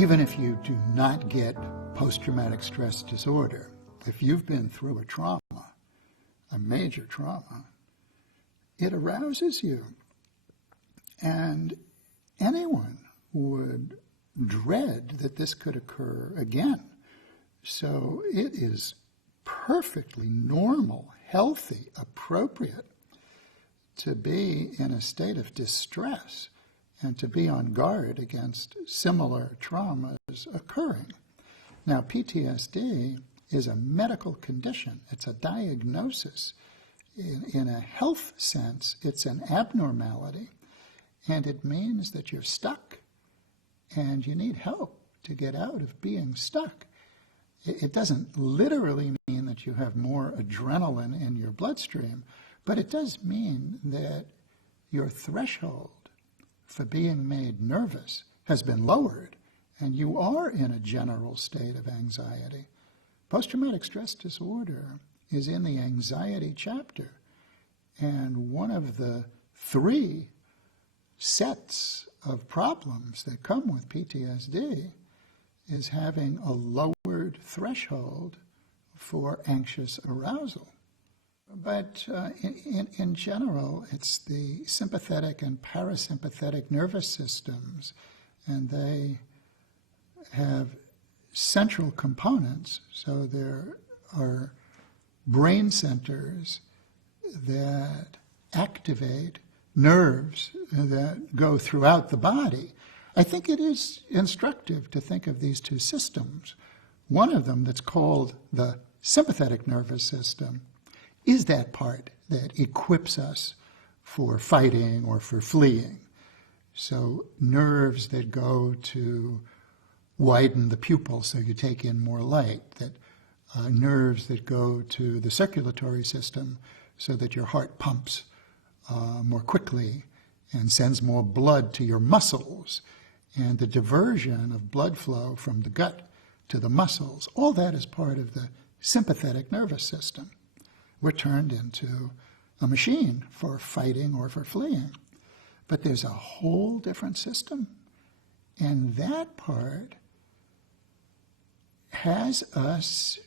Even if you do not get post-traumatic stress disorder, if you've been through a trauma, a major trauma, it arouses you. And anyone would dread that this could occur again. So it is perfectly normal, healthy, appropriate to be in a state of distress and to be on guard against similar traumas occurring. Now, PTSD is a medical condition. It's a diagnosis. In a health sense, it's an abnormality, and it means that you're stuck and you need help to get out of being stuck. It doesn't literally mean that you have more adrenaline in your bloodstream, but it does mean that your threshold for being made nervous has been lowered, and you are in a general state of anxiety. Post-traumatic stress disorder is in the anxiety chapter, and one of the 3 sets of problems that come with PTSD is having a lowered threshold for anxious arousal. But in general, it's the sympathetic and parasympathetic nervous systems, and they have central components. So there are brain centers that activate nerves that go throughout the body. I think it is instructive to think of these 2 systems. One of them, that's called the sympathetic nervous system, is that part that equips us for fighting or for fleeing. So nerves that go to widen the pupil so you take in more light, that nerves that go to the circulatory system so that your heart pumps more quickly and sends more blood to your muscles, and the diversion of blood flow from the gut to the muscles. All that is part of the sympathetic nervous system. We're turned into a machine for fighting or for fleeing. But there's a whole different system, and that part has us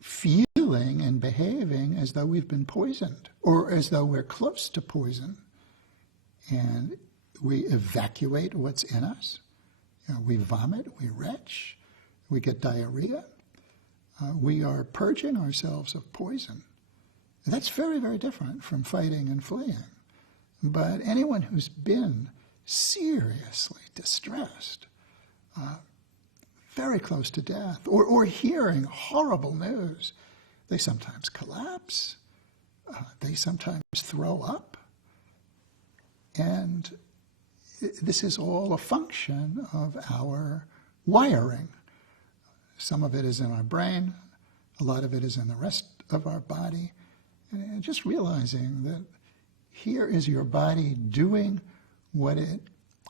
feeling and behaving as though we've been poisoned, or as though we're close to poison. And we evacuate what's in us. We vomit, we retch, we get diarrhea. We are purging ourselves of poison. That's very, very different from fighting and fleeing. But anyone who's been seriously distressed, very close to death, or hearing horrible news, they sometimes collapse, they sometimes throw up, and this is all a function of our wiring. Some of it is in our brain, a lot of it is in the rest of our body, and just realizing that here is your body doing what it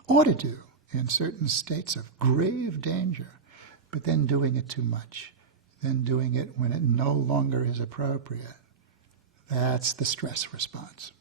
ought to do in certain states of grave danger, but then doing it too much, then doing it when it no longer is appropriate. That's the stress response.